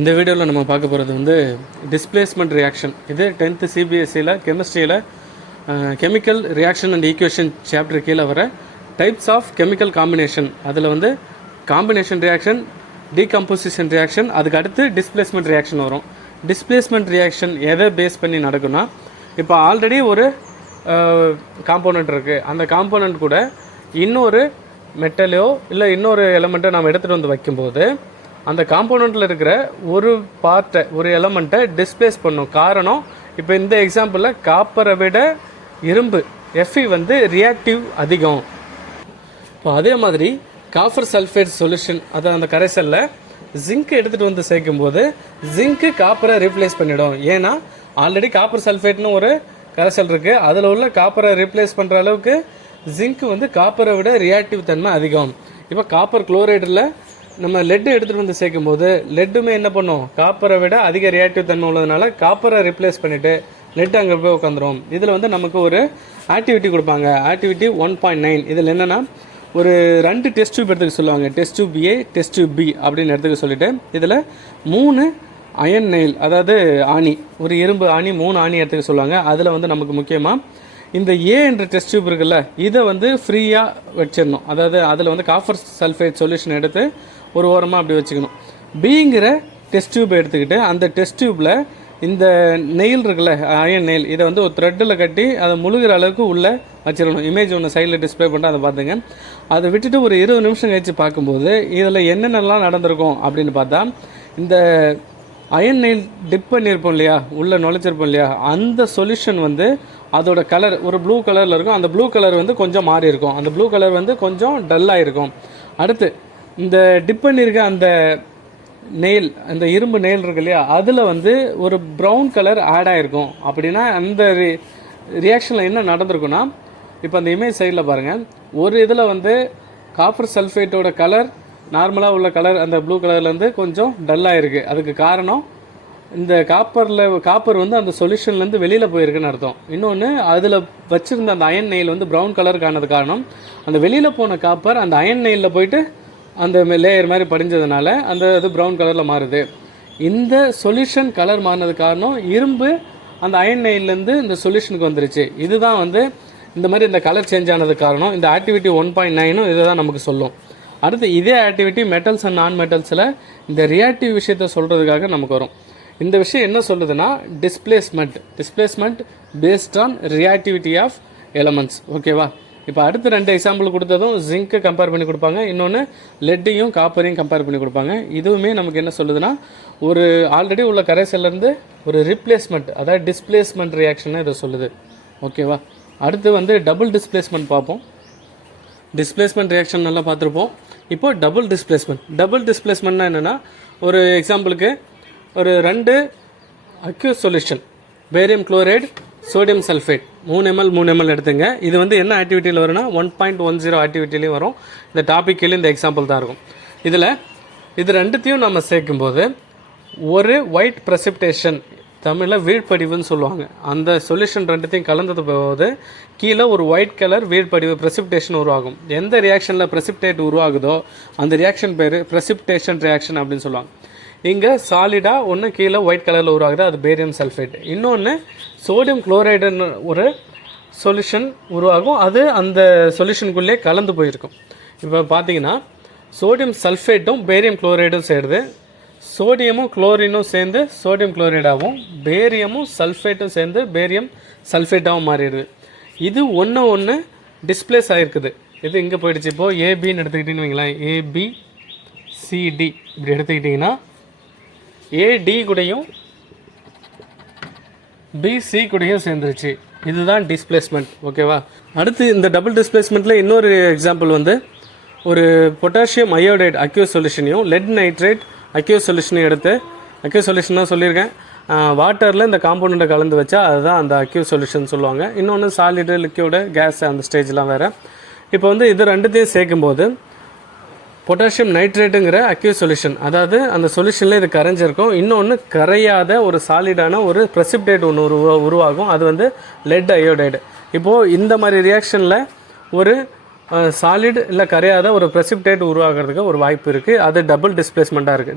இந்த வீடியோவில் நம்ம பார்க்க போகிறது வந்து டிஸ்பிளேஸ்மெண்ட் ரியாக்ஷன். இது 10th சிபிஎஸ்சியில் கெமிஸ்ட்ரியில் chemical reaction and equation chapter கீழே வர டைப்ஸ் ஆஃப் கெமிக்கல் காம்பினேஷன். அதில் வந்து காம்பினேஷன் ரியாக்ஷன், டீகம்போசிஷன் ரியாக்ஷன், அதுக்கு அடுத்து டிஸ்பிளேஸ்மெண்ட் ரியாக்ஷன் வரும். டிஸ்பிளேஸ்மெண்ட் ரியாக்ஷன் எதை பேஸ் பண்ணி நடக்கும்னா, இப்போ ஆல்ரெடி ஒரு காம்போனண்ட் இருக்குது, அந்த காம்போனண்ட் கூட இன்னொரு மெட்டலையோ இல்லை இன்னொரு எலமெண்ட்டை நம்ம எடுத்துகிட்டு வந்து வைக்கும்போது அந்த காம்போனண்ட்டில் இருக்கிற ஒரு பார்ட்டை, ஒரு எலமெண்ட்டை டிஸ்பிளேஸ் பண்ணும். காரணம், இப்போ இந்த எக்ஸாம்பிளில் காப்பரை விட இரும்பு எஃப்இ வந்து ரியாக்டிவ் அதிகம். இப்போ அதே மாதிரி காப்பர் சல்ஃபேட் சொல்யூஷன், அதை அந்த கரைசலில் ஜிங்க் எடுத்துகிட்டு வந்து சேர்க்கும்போது ஜிங்க்கு காப்பரை ரீப்ளேஸ் பண்ணிடும். ஏன்னா ஆல்ரெடி காப்பர் சல்ஃபேட்னு ஒரு கரைசல் இருக்குது, அதில் உள்ள காப்பரை ரீப்ளேஸ் பண்ணுற அளவுக்கு ஜிங்க் வந்து காப்பரை விட ரியாக்டிவ் தன்மை அதிகம். இப்போ காப்பர் குளோரைடில் நம்ம லெட்டு எடுத்துகிட்டு வந்து சேர்க்கும்போது லெட்டுமே என்ன பண்ணும், காப்பரை விட அதிக ரியாக்டிவ் தன்மை உள்ளதுனால காப்பரை ரிப்ளேஸ் பண்ணிவிட்டு லெட்டு அங்கே போய் உட்காந்துரும். இதில் வந்து நமக்கு ஒரு ஆக்டிவிட்டி கொடுப்பாங்க, ஆக்டிவிட்டி 1.9. இதில் என்னென்னா ஒரு 2 டெஸ்ட் டியூப் எடுத்துக்க சொல்லுவாங்க, டெஸ்ட் டியூப் ஏ, டெஸ்ட் டியூப் பி அப்படின்னு எடுத்துக்க சொல்லிவிட்டு இதில் 3 அயன் நெயில், அதாவது ஆணி, ஒரு இரும்பு ஆணி 3 ஆணி எடுத்துக்க சொல்லுவாங்க. அதில் வந்து நமக்கு முக்கியமாக இந்த ஏ என்ற டெஸ்ட் டியூப் இருக்குல்ல, இதை வந்து ஃப்ரீயாக வச்சிடணும். அதாவது அதில் வந்து காப்பர் சல்ஃபேட் சொல்யூஷன் எடுத்து ஒரு ஓரமாக அப்படி வச்சுக்கணும். பிங்கிற டெஸ்ட் டியூப் எடுத்துக்கிட்டு அந்த டெஸ்ட் டியூப்பில் இந்த நெயில் இருக்குல்ல, அயன் நெயில், இதை வந்து ஒரு த்ரெட்டில் கட்டி அதை முழுகிற அளவுக்கு உள்ளே வச்சிடணும். இமேஜ் ஒன்று சைடில் டிஸ்பிளே பண்ணிட்டு அதை பார்த்துங்க. அதை விட்டுட்டு ஒரு 20 நிமிஷம் கழித்து பார்க்கும்போது இதில் என்னென்னலாம் நடந்திருக்கும் அப்படின்னு பார்த்தா, இந்த அயன் நெயில் டிப் பண்ணியிருப்போம் இல்லையா, உள்ளே நுழைச்சிருப்போம் இல்லையா, அந்த சொல்யூஷன் வந்து அதோட கலர் ஒரு ப்ளூ கலரில் இருக்கும். அந்த ப்ளூ கலர் வந்து கொஞ்சம் மாறி இருக்கும், அந்த ப்ளூ கலர் வந்து கொஞ்சம் டல்லாக இருக்கும். அடுத்து இந்த டிப் பண்ணியிருக்க அந்த நெயில், அந்த இரும்பு நெயில் இருக்கு இல்லையா, அதில் வந்து ஒரு ப்ரௌன் கலர் ஆட் ஆகிருக்கும். அப்படின்னா அந்த ரியாக்ஷனில் என்ன நடந்திருக்குன்னா, இப்போ அந்த இமேஜ் சைடில் பாருங்கள், ஒரு இதில் வந்து காப்பர் சல்ஃபேட்டோட கலர் நார்மலாக உள்ள கலர் அந்த ப்ளூ கலர்லேருந்து கொஞ்சம் டல்லாக இருக்குது. அதுக்கு காரணம் இந்த காப்பர் வந்து அந்த சொல்யூஷன்லேருந்து வெளியில் போயிருக்குன்னு அர்த்தம். இன்னொன்று, அதில் வச்சுருந்த அந்த அயன் நெயில் வந்து ப்ரௌன் கலருக்கு ஆனது காரணம், அந்த வெளியில் போன காப்பர் அந்த அயன் நெயிலில் போயிட்டு அந்த லேயர் மாதிரி படிஞ்சதுனால அந்த இது ப்ரௌன் கலரில் மாறுது. இந்த சொல்யூஷன் கலர் மாறினது காரணம் இரும்பு அந்த அயன் நெயிலேருந்து இந்த சொல்யூஷனுக்கு வந்துருச்சு. இதுதான் வந்து இந்த மாதிரி இந்த கலர் சேஞ்ச் ஆனது காரணம். இந்த ஆக்டிவிட்டி 1.9 இதை தான் நமக்கு சொல்லும். அடுத்து இதே ஆக்டிவிட்டி மெட்டல்ஸ் அண்ட் நான் மெட்டல்ஸில் இந்த ரியாக்டிவ் விஷயத்தை சொல்கிறதுக்காக நமக்கு வரும். இந்த விஷயம் என்ன சொல்லுதுன்னா, displacement based on reactivity of elements. ஓகேவா? இப்போ அடுத்து 2 எக்ஸாம்பிள் கொடுத்ததும் ஜிங்க்கை கம்பேர் பண்ணி கொடுப்பாங்க, இன்னொன்று லெட்டையும் காப்பரையும் கம்பேர் பண்ணி கொடுப்பாங்க. இதுவுமே நமக்கு என்ன சொல்லுதுன்னா, ஒரு ஆல்ரெடி உள்ள கரைசல்லேருந்து ஒரு ரிப்ளேஸ்மெண்ட், அதாவது டிஸ்பிளேஸ்மெண்ட் ரியாக்ஷனை இதை சொல்லுது. ஓகேவா? அடுத்து வந்து டபுள் டிஸ்பிளேஸ்மெண்ட் பார்ப்போம். டிஸ்பிளேஸ்மெண்ட் ரியாக்ஷன் நல்லா பார்த்துருப்போம். இப்போ டபுள் டிஸ்பிளேஸ்மெண்ட்னா என்னென்னா, ஒரு எக்ஸாம்பிளுக்கு ஒரு 2 aqueous solution, barium chloride, sodium sulphate 3 ml எடுத்துங்க. இது வந்து என்ன ஆக்டிவிட்டியில் வரும்னா 1.10 ஆக்டிவிட்டிலையும் வரும். இந்த டாப்பிக்கில் இந்த எக்ஸாம்பிள் தான் இருக்கும். இதில் இது 2த்தையும் நம்ம சேர்க்கும்போது ஒரு ஒயிட் ப்ரெசிப்டேஷன், தமிழில் வீழ்படிவுன்னு சொல்லுவாங்க, அந்த சொல்யூஷன் 2த்தையும் கலந்தது போது கீழே ஒரு ஒயிட் கலர் வீழ்படிவு ப்ரெசிப்டேஷன் உருவாகும். எந்த ரியாக்ஷனில் ப்ரெசிப்டேட் உருவாகுதோ அந்த ரியாக்ஷன் பேர் ப்ரெசிப்டேஷன் ரியாக்ஷன் அப்படின்னு சொல்லுவாங்க. இங்கே சாலிடாக ஒன்று கீழே ஒயிட் கலரில் உருவாகுது, அது பேரியம் சல்ஃபேட். இன்னொன்று சோடியம் குளோரைடுன்னு ஒரு சொல்யூஷன் உருவாகும், அது அந்த சொல்யூஷனுக்குள்ளே கலந்து போயிருக்கும். இப்போ பார்த்தீங்கன்னா சோடியம் சல்ஃபேட்டும் பேரியம் குளோரைடும் சேருது, சோடியமும் குளோரினும் சேர்ந்து சோடியம் குளோரைடாகவும், பேரியமும் சல்ஃபேட்டும் சேர்ந்து பேரியம் சல்ஃபேட்டாகவும் மாறிடுது. இது ஒன்று டிஸ்பிளேஸ் ஆகிருக்குது. இது இங்கே போயிடுச்சு. இப்போது ஏபின்னு எடுத்துக்கிட்டிங்கன்னு வைங்களேன், ஏபிசிடி இப்படி எடுத்துக்கிட்டிங்கன்னா ஏடி கூடயும் பிசி கூடயும் சேர்ந்துருச்சு. இதுதான் டிஸ்பிளேஸ்மெண்ட். ஓகேவா? அடுத்து இந்த டபுள் டிஸ்பிளேஸ்மெண்ட்டில் இன்னொரு எக்ஸாம்பிள் வந்து ஒரு பொட்டாசியம் அயோடைடு அக்யூஸ் சொல்யூஷனையும் லெட் நைட்ரேட் அக்யூஸ் சொல்யூஷனையும் எடுத்து, அக்யூஸ் சொல்யூஷன் தான் சொல்லியிருக்கேன், வாட்டரில் இந்த காம்பவுண்டை கலந்து வச்சா அதுதான் அந்த அக்யூஸ் சொல்யூஷன் சொல்லுவாங்க. இன்னொன்று சாலிடு, லிக்யூடு, கேஸ், அந்த ஸ்டேஜ்லாம் வேறு. இப்போ வந்து இது 2த்தையும் சேர்க்கும்போது பொட்டாசியம் நைட்ரேட்டுங்கிற அக்யூஸ் சொல்யூஷன், அதாவது அந்த சொல்யூஷனில் இது கரைஞ்சிருக்கும். இன்னொன்று கரையாத ஒரு சாலிடான ஒரு ப்ரெசிப்டேட் ஒன்று உருவாகும், அது வந்து லெட் அயோடைடு. இப்போது இந்த மாதிரி ரியாக்ஷனில் ஒரு சாலிட் இல்லை கரையாத ஒரு ப்ரெசிப்டேட் உருவாகிறதுக்கு ஒரு வாய்ப்பு இருக்குது. அது டபுள் டிஸ்பிளேஸ்மெண்ட்டாக இருக்குது.